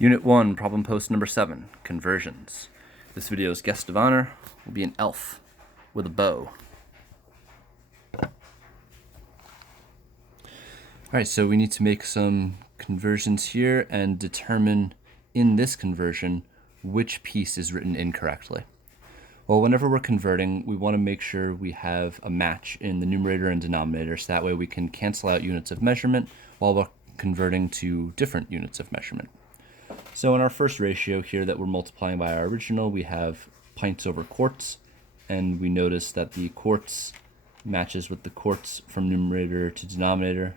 Unit 1, problem post number 7, conversions. This video's guest of honor will be an elf with a bow. Alright, so we need to make some conversions here and determine in this conversion which piece is written incorrectly. Well, whenever we're converting, we want to make sure we have a match in the numerator and denominator, so that way we can cancel out units of measurement while we're converting to different units of measurement. So in our first ratio here that we're multiplying by our original, we have pints over quarts, and we notice that the quarts matches with the quarts from numerator to denominator,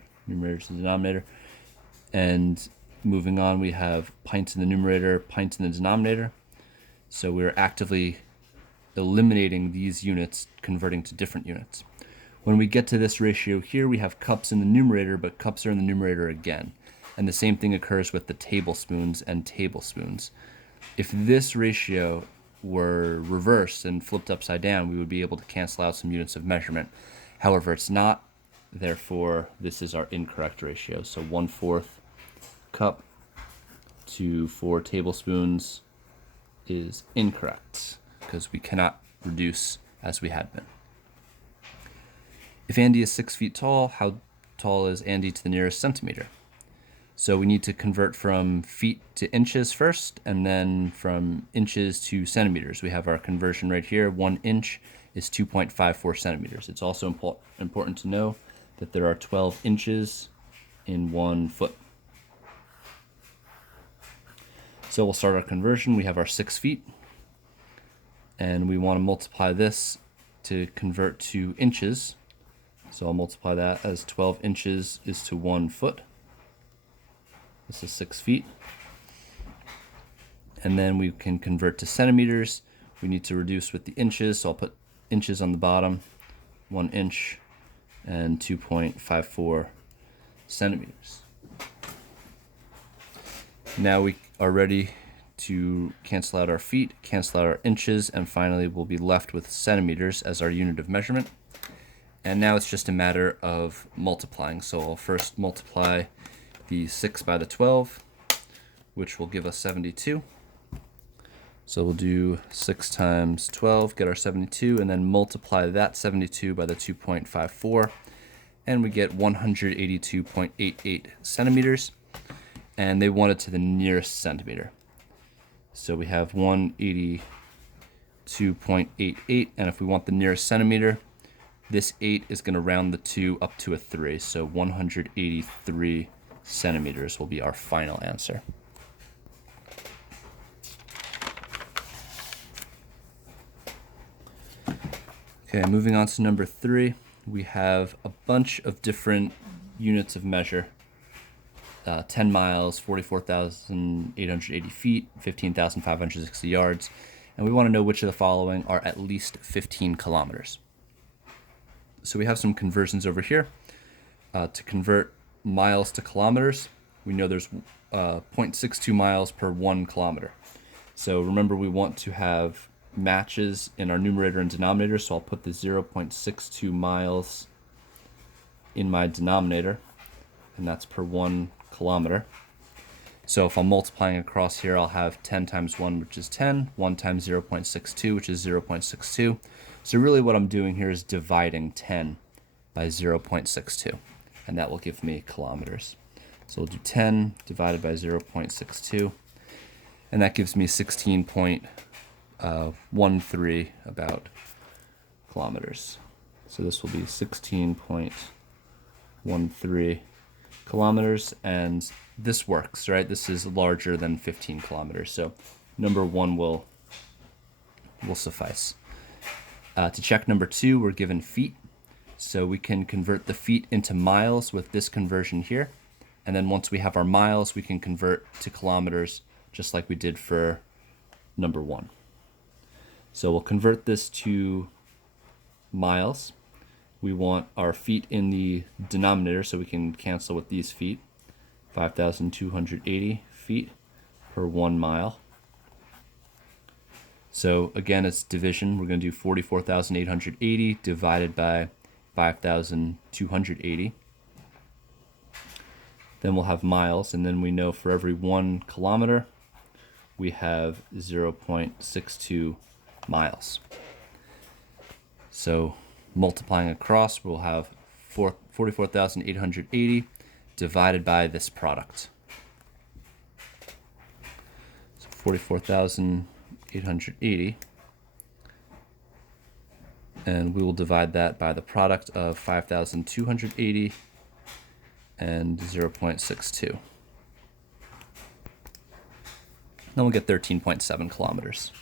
and moving on we have pints in the numerator, pints in the denominator. So we're actively eliminating these units, converting to different units. When we get to this ratio here, we have cups in the numerator, but cups are in the numerator again. And the same thing occurs with the tablespoons and tablespoons. If this ratio were reversed and flipped upside down, we would be able to cancel out some units of measurement. However, it's not. Therefore, this is our incorrect ratio. So 1/4 cup to 4 tablespoons is incorrect because we cannot reduce as we had been. If Andy is 6 feet tall, how tall is Andy to the nearest centimeter? So we need to convert from feet to inches first, and then from inches to centimeters. We have our conversion right here. 1 inch is 2.54 centimeters. It's also important to know that there are 12 inches in 1 foot. So we'll start our conversion. We have our 6 feet, and we want to multiply this to convert to inches. So I'll multiply that as 12 inches is to 1 foot. This is 6 feet. And then we can convert to centimeters. We need to reduce with the inches, so I'll put inches on the bottom, 1 inch and 2.54 centimeters. Now we are ready to cancel out our feet, cancel out our inches, and finally we'll be left with centimeters as our unit of measurement. And now it's just a matter of multiplying. So I'll first multiply the 6 by the 12, which will give us 72. So we'll do 6 times 12, get our 72, and then multiply that 72 by the 2.54, and we get 182.88 centimeters, and they want it to the nearest centimeter. So we have 182.88, and if we want the nearest centimeter, this 8 is going to round the 2 up to a 3, so 183 centimeters will be our final answer. Okay, moving on to number 3, we have a bunch of different units of measure. 10 miles, 44,880 feet, 15,560 yards, and we want to know which of the following are at least 15 kilometers. So we have some conversions over here. To convert miles to kilometers, we know there's 0.62 miles per 1 kilometer. So remember, we want to have matches in our numerator and denominator, so I'll put the 0.62 miles in my denominator, and that's per 1 kilometer. So if I'm multiplying across here, I'll have 10 times 1, which is 10, 1 times 0.62, which is 0.62. So really what I'm doing here is dividing 10 by 0.62, and that will give me kilometers. So we'll do 10 divided by 0.62, and that gives me 16.13 about kilometers. So this will be 16.13 kilometers, and this works, right? This is larger than 15 kilometers, so number 1 will suffice. To check number 2, we're given feet, so we can convert the feet into miles with this conversion here, and then once we have our miles, we can convert to kilometers just like we did for number 1. So we'll convert this to miles. We want our feet in the denominator, so we can cancel with these feet. 5,280 feet per 1 mile. So again, it's division. We're going to do 44,880 divided by 5,280. Then we'll have miles, and then we know for every 1 kilometer, we have 0.62 miles. So multiplying across, we'll have 44,880 divided by this product. So 44,880. And we will divide that by the product of 5,280 and 0.62. Then we'll get 13.7 kilometers.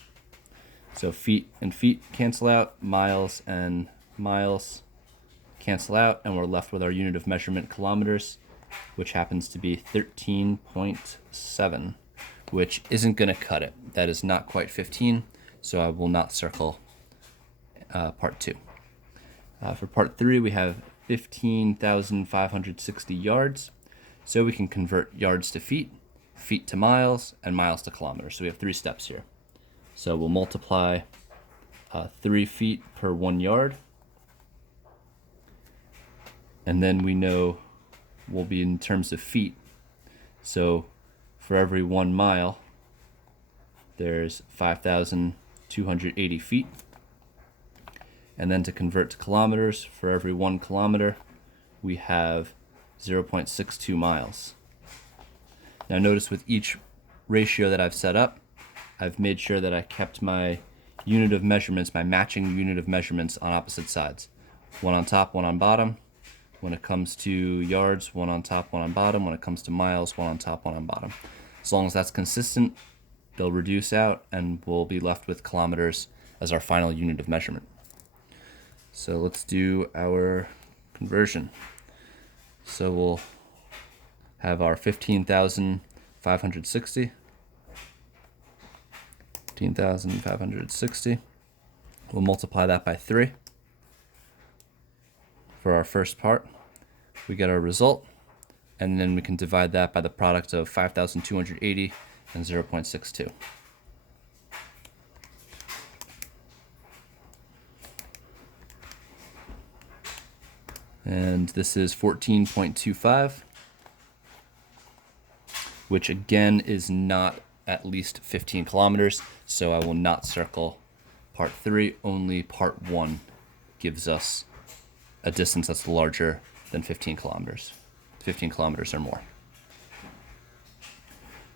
So feet and feet cancel out, miles and miles cancel out, and we're left with our unit of measurement, kilometers, which happens to be 13.7, which isn't going to cut it. That is not quite 15, so I will not circle part 2. For part 3, we have 15,560 yards, so we can convert yards to feet, feet to miles, and miles to kilometers. So we have 3 steps here. So we'll multiply 3 feet per 1 yard, and then we know we'll be in terms of feet. So for every 1 mile, there's 5,280 feet. And then to convert to kilometers, for every 1 kilometer, we have 0.62 miles. Now notice with each ratio that I've set up, I've made sure that I kept my unit of measurements, my matching unit of measurements on opposite sides. One on top, one on bottom. When it comes to yards, one on top, one on bottom. When it comes to miles, one on top, one on bottom. As long as that's consistent, they'll reduce out and we'll be left with kilometers as our final unit of measurement. So let's do our conversion. So we'll have our 15,560. 15,560. We'll multiply that by 3. For our first part, we get our result, and then we can divide that by the product of 5,280 and 0.62. And this is 14.25, which again is not at least 15 kilometers, so I will not circle part 3, only part 1 gives us a distance that's larger than 15 kilometers. 15 kilometers or more.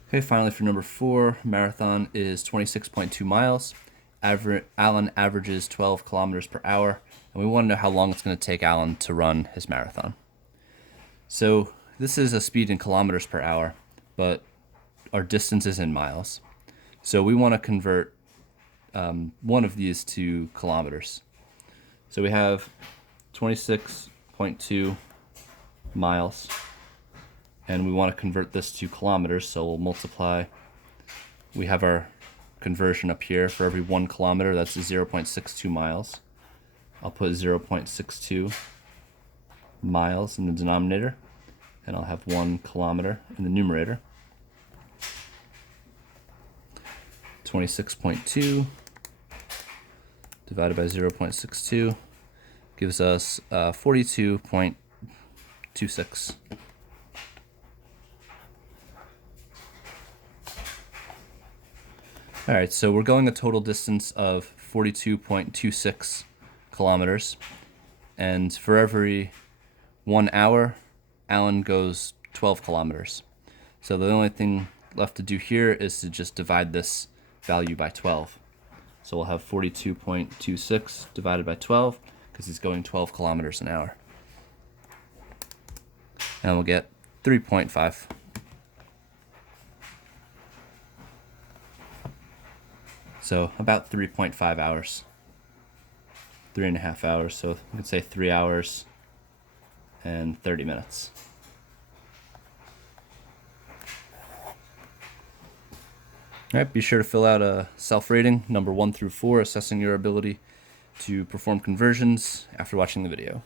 Okay, finally for number 4, marathon is 26.2 miles. Alan averages 12 kilometers per hour, and we want to know how long it's going to take Alan to run his marathon. So this is a speed in kilometers per hour, but our distance is in miles. So we want to convert one of these to kilometers. So we have 26.2 miles, and we want to convert this to kilometers, so we'll multiply. We have our conversion up here. For every 1 kilometer, that's 0.62 miles. I'll put 0.62 miles in the denominator, and I'll have 1 kilometer in the numerator. 26.2 divided by 0.62 gives us 42.26. All right, so we're going a total distance of 42.26 kilometers. And for every 1 hour, Alan goes 12 kilometers. So the only thing left to do here is to just divide this value by 12. So we'll have 42.26 divided by 12, because he's going 12 kilometers an hour. And we'll get 3.5. So about 3.5 hours. 3.5 hours. So we could say 3 hours and 30 minutes. All right, be sure to fill out a self-rating, number 1 through 4, assessing your ability to perform conversions after watching the video.